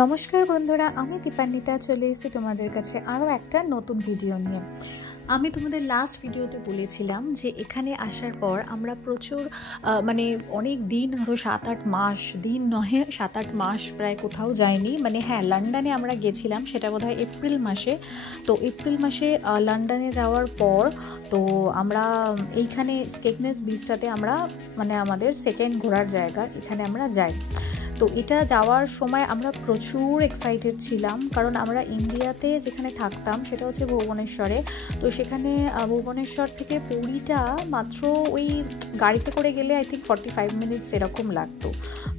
নমস্কার বন্ধুরা, আমি দীপান্বিতা চলে এসেছি তোমাদের কাছে আরও একটা নতুন ভিডিও নিয়ে। আমি তোমাদের লাস্ট ভিডিওতে বলেছিলাম যে এখানে আসার পর আমরা প্রচুর মানে অনেক দিন, আরও 7-8 মাস, দিন নয় 7-8 মাস প্রায় কোথাও যাইনি। মানে হ্যাঁ, লন্ডনে আমরা গেছিলাম, সেটা বোধহয় এপ্রিল মাসে। তো এপ্রিল মাসে লন্ডনে যাওয়ার পর তো আমরা এইখানে স্কেকনেস বিচটাতে আমরা মানে আমাদের সেকেন্ড ঘোরার জায়গা, এখানে আমরা যাই। তো এটা যাওয়ার সময় আমরা প্রচুর এক্সাইটেড ছিলাম, কারণ আমরা ইন্ডিয়াতে যেখানে থাকতাম সেটা হচ্ছে ভুবনেশ্বরে। তো সেখানে ভুবনেশ্বর থেকে পুরীটা মাত্র ওই গাড়িতে করে গেলে আই থিঙ্ক 45 মিনিটস এরকম লাগতো।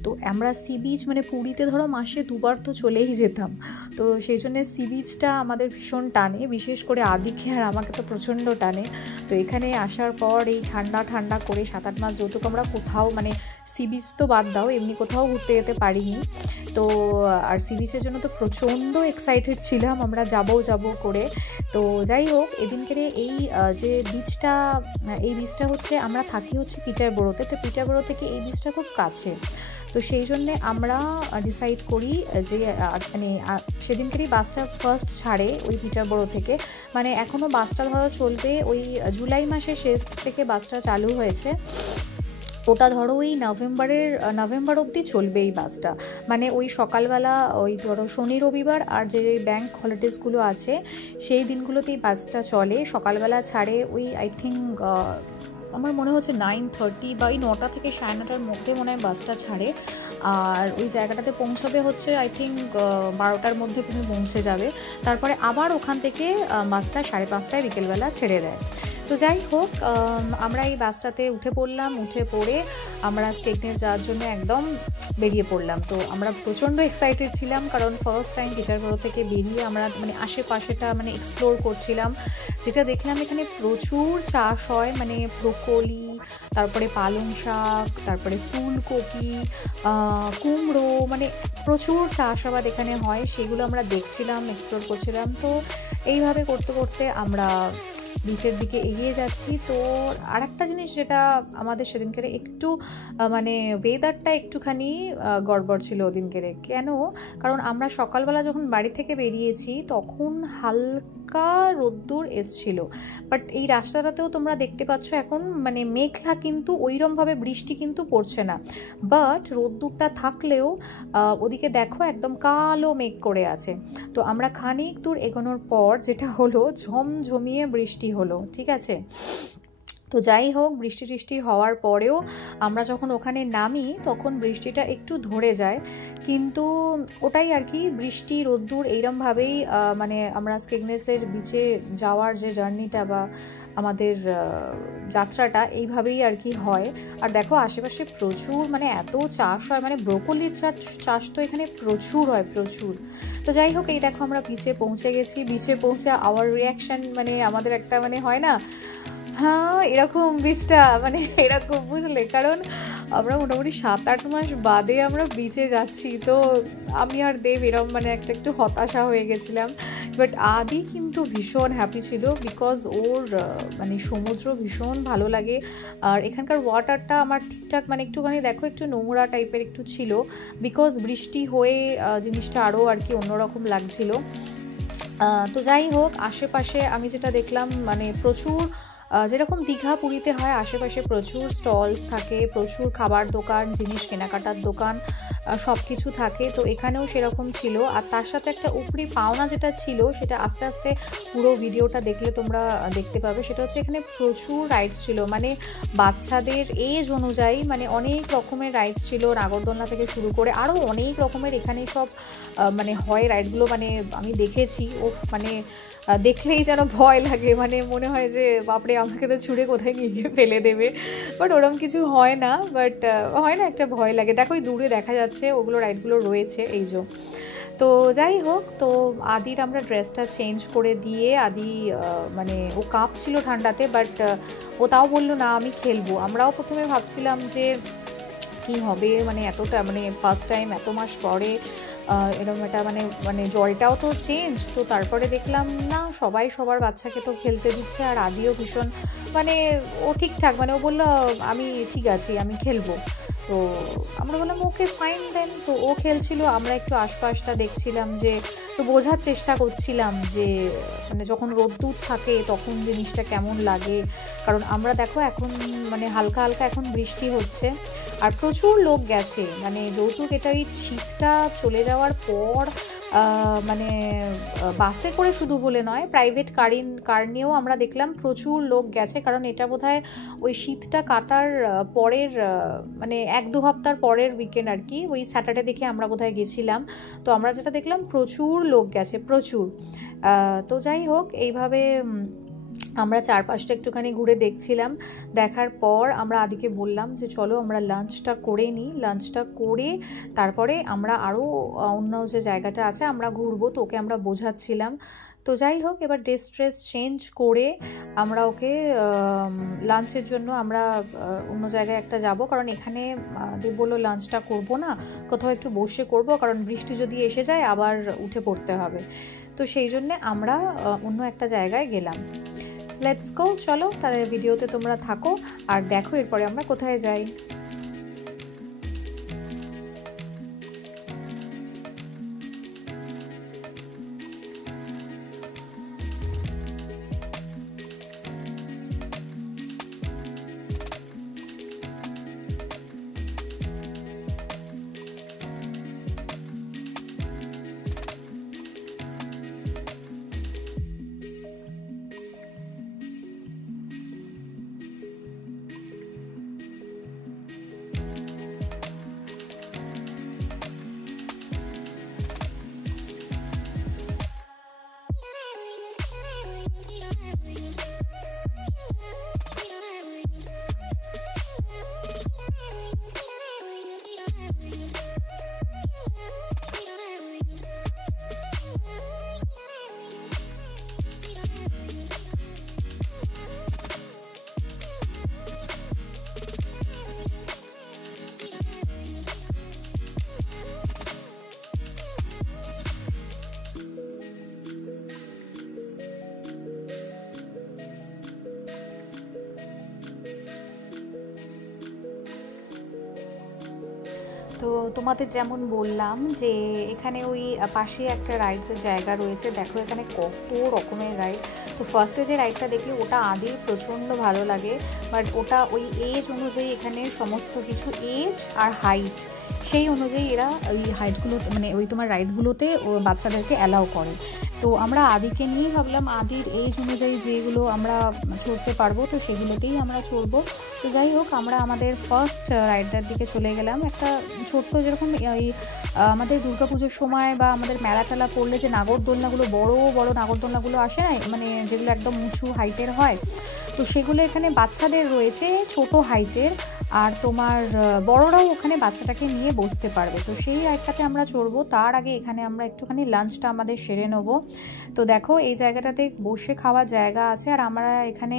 তো আমরা সি বিচ মানে পুরীতে ধরো মাসে 2বার তো চলেই যেতাম। তো সেই জন্যে সি বিচটা আমাদের ভীষণ টানে, বিশেষ করে আদিকে আর আমাকে তো প্রচণ্ড টানে। তো এখানে আসার পর এই ঠান্ডা ঠান্ডা করে 7-8 মাস যেহেতু আমরা কোথাও মানে সি বিচ তো বাদ দাও, এমনি কোথাও ঘুরতে যেতে পারিনি। তো আর সি বিচের জন্য তো প্রচণ্ড এক্সাইটেড ছিলাম আমরা যাব করে। তো যাই হোক, এদিনকের এই যে বিচটা, এই বিচটা হচ্ছে আমরা থাকি হচ্ছে পিটারবরোতে। তো পিটারবরো থেকে এই বিচটা খুব কাছে। তো সেই জন্যে আমরা ডিসাইড করি যে মানে সেদিনকেরই বাসটা ফার্স্ট ছাড়ে ওই পিটারবরো থেকে। মানে এখনও বাসটা ধরো চলবে, ওই জুলাই মাসের শেষ থেকে বাসটা চালু হয়েছে। ওটা ধরো ওই নভেম্বর অবধি চলবে এই বাসটা। মানে ওই সকালবেলা ওই ধরো শনি রবিবার আর যে ব্যাঙ্ক হলিডেজগুলো আছে সেই দিনগুলোতেই বাসটা চলে। সকালবেলা ছাড়ে ওই আই থিঙ্ক আমার মনে হচ্ছে 9:30 বা ওই 9টা থেকে 9:30টার মধ্যে মনে হয় বাসটা ছাড়ে। আর ওই জায়গাটাতে পৌঁছবে হচ্ছে আই থিঙ্ক 12টার মধ্যে তুমি পৌঁছে যাবে। তারপরে আবার ওখান থেকে বাসটা 5:30টায় বিকেলবেলা ছেড়ে দেয়। তো যাই হোক, আমরা এই বাসটাতে উঠে পড়লাম। উঠে পড়ে আমরা স্কেকনেস যাওয়ার জন্য একদম বেরিয়ে পড়লাম। তো আমরা প্রচণ্ড এক্সাইটেড ছিলাম, কারণ ফার্স্ট টাইম পিটারবরো থেকে বেরিয়ে আমরা মানে আশেপাশেটা মানে এক্সপ্লোর করছিলাম। যেটা দেখলাম এখানে প্রচুর চাষ হয়, মানে ব্রোকলি, তারপরে পালং শাক, তারপরে ফুলকপি, কুমড়ো, মানে প্রচুর চাষাবাদ এখানে হয়। সেগুলো আমরা দেখছিলাম, এক্সপ্লোর করছিলাম। তো এইভাবে করতে করতে আমরা বিচের দিকে এগিয়ে যাচ্ছি। তো আর একটা জিনিস যেটা আমাদের সেদিনকেরে একটু মানে ওয়েদারটা একটুখানি গড়বড় ছিল ওদিনকেরে। কেন? কারণ আমরা সকালবেলা যখন বাড়ি থেকে বেরিয়েছি তখন হালকা রোদ্দুর এসছিল, বাট এই রাস্তাটাতেও তোমরা দেখতে পাচ্ছ এখন মানে মেঘলা, কিন্তু ওইরমভাবে বৃষ্টি কিন্তু পড়ছে না। বাট রোদ্দুরটা থাকলেও ওদিকে দেখো একদম কালো মেঘ করে আছে। তো আমরা খানিক দূর এগোনোর পর যেটা হলো, ঝমঝমিয়ে বৃষ্টি হলো, ঠিক আছে। তো যাই হোক, বৃষ্টি হওয়ার পরেও আমরা যখন ওখানে নামি তখন বৃষ্টিটা একটু ধরে যায়, কিন্তু ওটাই আর কি, বৃষ্টি রোদ্দুর এইরমভাবেই মানে আমরা স্কেকনেসের বিচে যাওয়ার যে জার্নিটা বা আমাদের যাত্রাটা এইভাবেই আর কি হয়। আর দেখো আশেপাশে প্রচুর মানে এত চাষ হয়, মানে ব্রোকলির চাষ তো এখানে প্রচুর হয়, প্রচুর। তো যাই হোক, এই দেখো আমরা বিচে পৌঁছে গেছি। বিচে পৌঁছে আওয়ার রিয়াকশান মানে আমাদের একটা মানে হয় না, হ্যাঁ এরকম বিচটা মানে এরকম, বুঝলে, কারণ আমরা মোটামুটি 7-8 মাস বাদে আমরা বিচে যাচ্ছি। তো আমি আর দেব এরকম মানে একটু হতাশা হয়ে গেছিলাম। বাট আদি কিন্তু ভীষণ হ্যাপি ছিল, বিকজ ওর মানে সমুদ্র ভীষণ ভালো লাগে। আর এখানকার ওয়াটারটা আমার ঠিকঠাক মানে একটুখানি দেখো একটু নোংরা টাইপের একটু ছিল, বিকজ বৃষ্টি হয়ে জিনিসটা আরও আর কি অন্যরকম লাগছিল। তো যাই হোক, আশেপাশে আমি যেটা দেখলাম মানে প্রচুর যেরকম দীঘা পুরীতে হয় আশেপাশে প্রচুর স্টলস থাকে, প্রচুর খাবার দোকান, জিনিস কেনাকাটার দোকান, সব কিছু থাকে। তো এখানেও সেরকম ছিল। আর তার সাথে একটা উপরি পাওনা যেটা ছিল, সেটা আস্তে আস্তে পুরো ভিডিওটা দেখলে তোমরা দেখতে পাবে। সেটা হচ্ছে এখানে প্রচুর রাইডস ছিল, মানে বাচ্চাদের এজ অনুযায়ী মানে অনেক রকমের রাইডস ছিল, নাগরদোলনা থেকে শুরু করে আরও অনেক রকমের এখানে সব মানে হয় রাইডগুলো। মানে আমি দেখেছি, ও মানে দেখলেই যেন ভয় লাগে, মানে মনে হয় যে বাপরে আমাকে তো ছুঁড়ে কোথায় নিয়ে গিয়ে ফেলে দেবে। বাট ওরকম কিছু হয় না, বাট হয় না একটা ভয় লাগে। দেখো ওই দূরে দেখা যাচ্ছে ওগুলো রাইডগুলো রয়েছে, এই যে। তো যাই হোক, তো আদির আমরা ড্রেসটা চেঞ্জ করে দিয়ে, আদি মানে ও কাঁপছিল ঠান্ডাতে, বাট ও তাও বললো না আমি খেলবো। আমরাও প্রথমে ভাবছিলাম যে কী হবে, মানে এতটা মানে ফার্স্ট টাইম এত মাস পরে এরকম একটা মানে জলটাও তো চেঞ্জ। তো তারপরে দেখলাম না, সবাই সবার বাচ্চাকে তো খেলতে দিচ্ছে। আর আদিও ভীষণ মানে ও ঠিকঠাক, মানে ও বললো আমি ঠিক আছি, আমি খেলবো। তো আমরা বললাম ওকে ফাইন দেন। তো ও খেলছিল, আমরা একটু আশপাশটা দেখছিলাম, যে একটু বোঝার চেষ্টা করছিলাম যে মানে যখন রোদ্দুর থাকে তখন জিনিসটা কেমন লাগে। কারণ আমরা দেখো এখন মানে হালকা হালকা এখন বৃষ্টি হচ্ছে আর প্রচুর লোক গেছে, মানে যৌতুক এটা ওই শীতটা চলে যাওয়ার পর মানে বাসে করে শুধু বলে নয়, প্রাইভেট কার নিয়েও আমরা দেখলাম প্রচুর লোক গেছে। কারণ এটা বোধহয় ওই শীতটা কাটার পরের মানে 1-2 সপ্তাহ পরের উইকেন্ড আর কি, ওই স্যাটারডে দেখে আমরা বোধহয় গেছিলাম। তো আমরা যেটা দেখলাম প্রচুর লোক গেছে, প্রচুর। তো যাই হোক, এইভাবে আমরা চারপাশটা একটুখানি ঘুরে দেখছিলাম। দেখার পর আমরা আদিকে বললাম যে চলো আমরা লাঞ্চটা করে নিই, লাঞ্চটা করে তারপরে আমরা আরও অন্য যে জায়গাটা আছে আমরা ঘুরবো। তো ওকে আমরা বোঝাচ্ছিলাম। তো যাই হোক, এবার ড্রেস চেঞ্জ করে আমরা ওকে লাঞ্চের জন্য আমরা অন্য জায়গায় একটা যাব। কারণ এখানে দেব বললো লাঞ্চটা করব না, কোথাও একটু বসে করব, কারণ বৃষ্টি যদি এসে যায় আবার উঠে পড়তে হবে। তো সেই জন্যে আমরা অন্য একটা জায়গায় গেলাম। লেটস গো, চলো তাহলে ভিডিওতে তোমরা থাকো আর দেখো এরপরে আমরা কোথায় যাই। তো তোমাদের যেমন বললাম যে এখানে ওই পাশে একটা রাইডসের জায়গা রয়েছে, দেখো এখানে কত রকমের রাইড। তো ফার্স্টে যে রাইডটা দেখলি ওটা আদির প্রচণ্ড ভালো লাগে, বাট ওটা ওই এজ অনুযায়ী এখানে সমস্ত কিছু এজ আর হাইট সেই অনুযায়ী এরা ওই হাইটগুলো মানে ওই তোমার রাইডগুলোতে ও বাচ্চাদেরকে অ্যালাউ করে। তো আমরা আদিকে নিয়েই ভাবলাম আদির এজ অনুযায়ী যেগুলো আমরা চড়তে পারবো তো সেগুলোতেই আমরা চড়বো। তো যাই হোক, আমরা আমাদের ফার্স্ট রাইডটার দিকে চলে গেলাম। একটা ছোট্ট যেরকম ওই আমাদের দুর্গাপুজোর সময় বা আমাদের মেলা টেলা পড়লে যে নাগরদোলনাগুলো বড় বড় নাগরদোলনাগুলো আসে না, মানে যেগুলো একদম উঁচু হাইটের হয়, তো সেগুলো এখানে বাচ্চাদের রয়েছে ছোট হাইটের, আর তোমার বড়রাও ওখানে বাচ্চাটাকে নিয়ে বসতে পারবে। তো সেই রাইডটাতে আমরা চড়বো। তার আগে এখানে আমরা একটুখানি লাঞ্চটা আমাদের সেরে নেবো। তো দেখো এই জায়গাটাতে বসে খাওয়ার জায়গা আছে, আর আমরা এখানে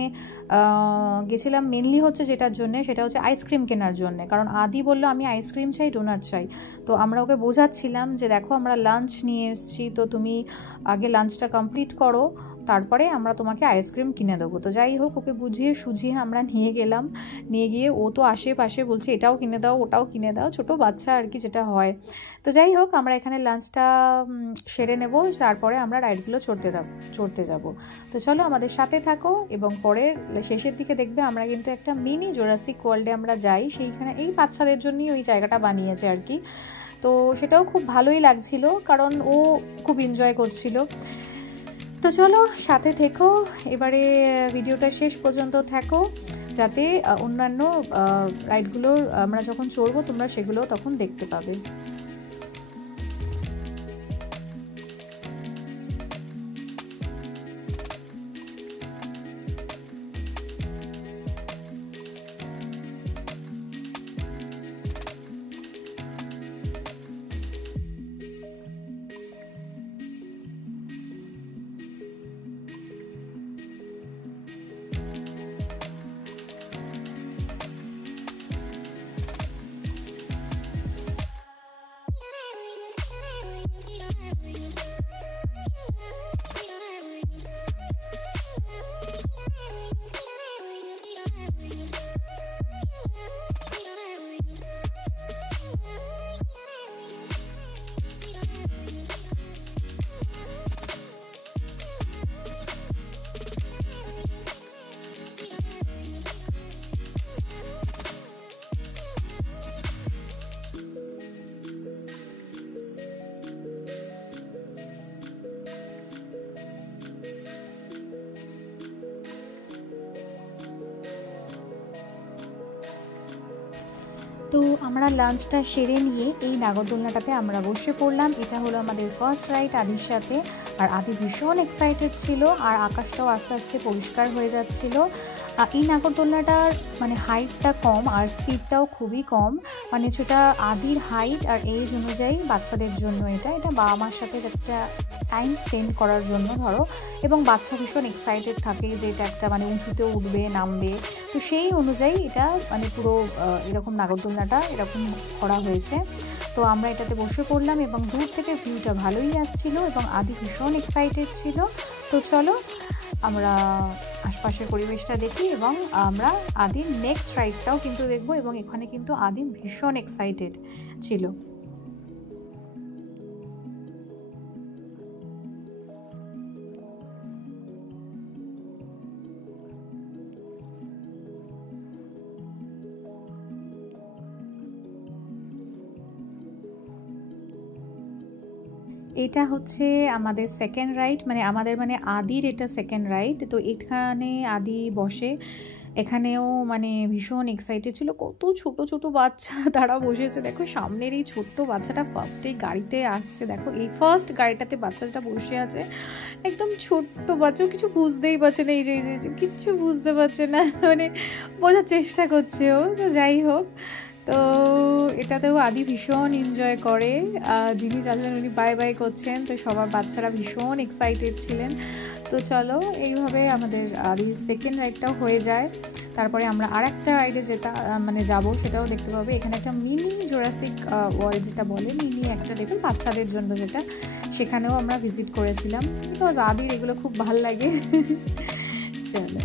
গেছিলাম মেনলি হচ্ছে যেটার জন্যে, সেটা হচ্ছে আইসক্রিম কেনার জন্যে। কারণ আদি বললো আমি আইসক্রিম চাই, ডোনাট চাই। তো আমরা ওকে বোঝাচ্ছিলাম যে দেখো আমরা লাঞ্চ নিয়ে এসেছি, তো তুমি আগে লাঞ্চটা কমপ্লিট করো, তারপরে আমরা তোমাকে আইসক্রিম কিনে দেবো। তো যাই হোক, ওকে বুঝিয়ে সুঝিয়ে আমরা নিয়ে গেলাম। নিয়ে গিয়ে ও তো আশেপাশে বলছে এটাও কিনে দাও ওটাও কিনে দাও, ছোটো বাচ্চা আর কি যেটা হয়। তো যাই হোক, আমরা এখানে লাঞ্চটা সেরে নেব, তারপরে আমরা রাইডগুলো চড়তে যাব। তো চলো আমাদের সাথে থাকো, এবং পরের শেষের দিকে দেখবে আমরা কিন্তু একটা মিনি জোরাসিক ওয়ার্ল্ডে আমরা যাই। সেইখানে এই বাচ্চাদের জন্যই ওই জায়গাটা বানিয়েছে আর কি। তো সেটাও খুব ভালোই লাগছিল, কারণ ও খুব এনজয় করছিল। তো চলো সাথে থেকো, এবারে ভিডিওটা শেষ পর্যন্ত থাকো, যাতে অন্যান্য রাইডগুলো আমরা যখন চড়বো তোমরা সেগুলো তখন দেখতে পাবে। তো আমরা লাঞ্চটা সেরে নিয়ে এই নাগরদোলনাটাতে আমরা বসে পড়লাম। এটা হলো আমাদের ফার্স্ট রাইড আদির সাথে, আর আদি ভীষণ এক্সাইটেড ছিল, আর আকাশটাও আস্তে আস্তে পরিষ্কার হয়ে যাচ্ছিল। এই নাগরদোলনাটার মানে হাইটটা কম আর স্পিডটাও খুবই কম, মানে সেটা আদির হাইট আর এজ অনুযায়ী বাচ্চাদের জন্য এটা বাবা মার সাথে একটা টাইম স্পেন্ড করার জন্য ধরো, এবং বাচ্চা ভীষণ এক্সাইটেড থাকে যে এটা একটা মানে উঁচুতেও উঠবে নামবে, তো সেই অনুযায়ী এটা মানে পুরো এরকম নাগরদোলনাটা এরকম করা হয়েছে। তো আমরা এটাতে বসে পড়লাম এবং দূর থেকে ভিউটা ভালোই আসছিল এবং আদি ভীষণ এক্সাইটেড ছিল। তো চলো আমরা আশপাশের পরিবেশটা দেখি এবং আমরা আদির নেক্সট রাইডটাও কিন্তু দেখবো, এবং এখানে কিন্তু আদি ভীষণ এক্সাইটেড ছিল। এটা হচ্ছে আমাদের সেকেন্ড রাইড, মানে আমাদের মানে আদির এটা সেকেন্ড রাইড। তো এখানে আদি বসে, এখানেও মানে ভীষণ এক্সাইটেড ছিল। কত ছোট ছোট বাচ্চা তারা বসেছে, দেখো সামনের এই ছোট্ট বাচ্চাটা ফার্স্টেই গাড়িতে আসছে, দেখো এই ফার্স্ট গাড়িটাতে বাচ্চাটা বসে আছে, একদম ছোট্ট বাচ্চা, কিছু বুঝতেই পারছে না, এই যে কিচ্ছু বুঝতে পারছে না, মানে বোঝার চেষ্টা করছে ও। তো যাই হোক, তো এটাতেও আদি ভীষণ এনজয় করে, যিনি যাচ্ছেন উনি বাই বাই করছেন, তো সবার বাচ্চারা ভীষণ এক্সাইটেড ছিলেন। তো চলো এইভাবে আমাদের আদির সেকেন্ড রাইডটাও হয়ে যায়। তারপরে আমরা আর একটা রাইডে যেটা মানে যাবো সেটাও দেখতে পাবে। এখানে একটা মিনি জুরাসিক ওয়ার্ল্ড যেটা বলে, মিনি একটা দেখুন বাচ্চাদের জন্য যেটা, সেখানেও আমরা ভিজিট করেছিলাম। তো আদির এগুলো খুব ভালো লাগে। চলো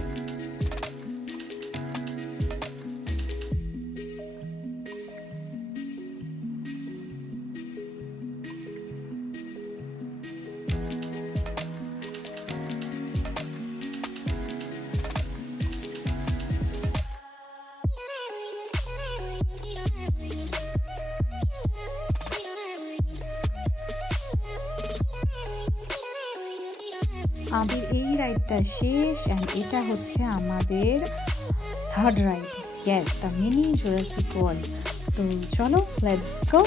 আদির এই রাইডটা শেষ, অ্যান্ড এটা হচ্ছে আমাদের third ride, yes the mini Jurassic world. তো চলো লেটস গো।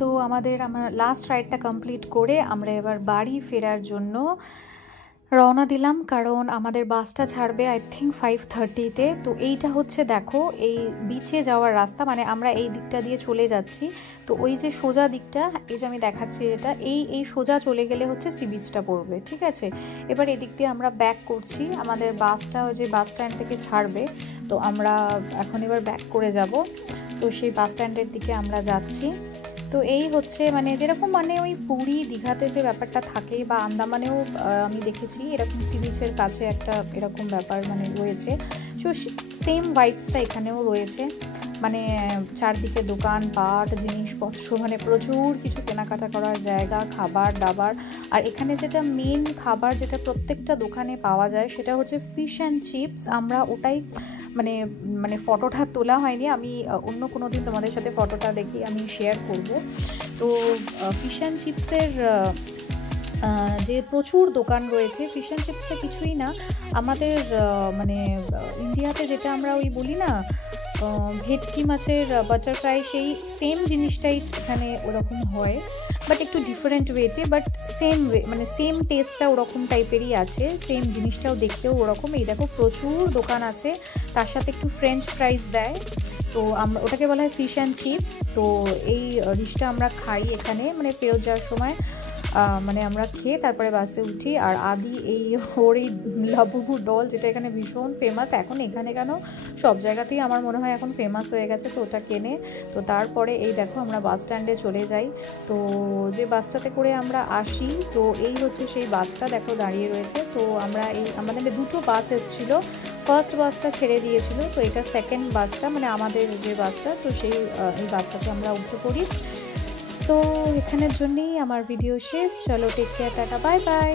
তো আমার লাস্ট রাইডটা কমপ্লিট করে আমরা এবার বাড়ি ফেরার জন্য রওনা দিলাম, কারণ আমাদের বাসটা ছাড়বে আই থিঙ্ক 5:30-তে। তো এইটা হচ্ছে দেখো এই বিচে যাওয়ার রাস্তা, মানে আমরা এই দিকটা দিয়ে চলে যাচ্ছি। তো ওই যে সোজা দিকটা, এই যে আমি দেখাচ্ছি এটা, এই সোজা চলে গেলে হচ্ছে সি বিচটা পড়বে, ঠিক আছে। এবার এদিক দিয়ে আমরা ব্যাক করছি, আমাদের বাসটা যে বাস স্ট্যান্ড থেকে ছাড়বে, তো আমরা এখন এবার ব্যাক করে যাব। তো সেই বাস স্ট্যান্ডের দিকে আমরা যাচ্ছি। তো এই হচ্ছে মানে যেরকম মানে ওই পুরী দীঘাতে যে ব্যাপারটা থাকে, বা আন্দামানেও আমি দেখেছি এরকম সি বিচের কাছে একটা এরকম ব্যাপার মানে রয়েছে, সো সেম ভাইবসটা এখানেও রয়েছে। মানে চারদিকে দোকান পাট জিনিসপত্র, মানে প্রচুর কিছু কেনাকাটা করার জায়গা, খাবার দাবার। আর এখানে যেটা মেন খাবার যেটা প্রত্যেকটা দোকানে পাওয়া যায় সেটা হচ্ছে ফিশ অ্যান্ড চিপস। আমরা ওটাই মানে মানে ফটোটা তোলা হয়নি, আমি অন্য কোনো দিন তোমাদের সাথে ফটোটা দেখি আমি শেয়ার করব। তো ফিশ অ্যান্ড চিপসের যে প্রচুর দোকান রয়েছে। ফিশ অ্যান্ড চিপসটা কিছুই না, আমাদের মানে ইন্ডিয়াতে যেটা আমরা ওই বলি না ভেটকি মাছের বাটার ফ্রাই, সেই সেম জিনিসটাই এখানে ওরকম হয়, বাট একটু ডিফারেন্ট ওয়েতে, বাট সেম ওয়ে, মানে সেম টেস্টটা ওরকম টাইপেরই আছে, সেম জিনিসটাও দেখতেও ওরকম। এই দেখো প্রচুর দোকান আছে, তার সাথে একটু ফ্রেঞ্চ ফ্রাইস দেয়, তো আমরা ওটাকে বলা হয় ফিশ অ্যান্ড চিপস। তো এই ডিশটা আমরা খাই এখানে, মানে ফেরত যাওয়ার সময় মানে আমরা খেয়ে তারপরে বাসে উঠি। আর আদি এই ওর এই লাবুবু ডল, যেটা এখানে ভীষণ ফেমাস, এখন এখানে কেন সব জায়গাতেই আমার মনে হয় এখন ফেমাস হয়ে গেছে, তো ওটা কেনে। তো তারপরে এই দেখো আমরা বাস স্ট্যান্ডে চলে যাই। তো যে বাসটাতে করে আমরা আসি, তো এই হচ্ছে সেই বাসটা, দেখো দাঁড়িয়ে রয়েছে। তো আমরা এই আমাদের দুটো বাস এসেছিলো, ফার্স্ট বাসটা ছেড়ে দিয়েছিল, তো এটা সেকেন্ড বাসটা, মানে আমাদের যে বাসটা, তো সেই এই বাসটাতে আমরা উঠে পড়ি। তো এখানের জন্যেই আমার ভিডিও শেষ। চলো, take care, tata, bye by.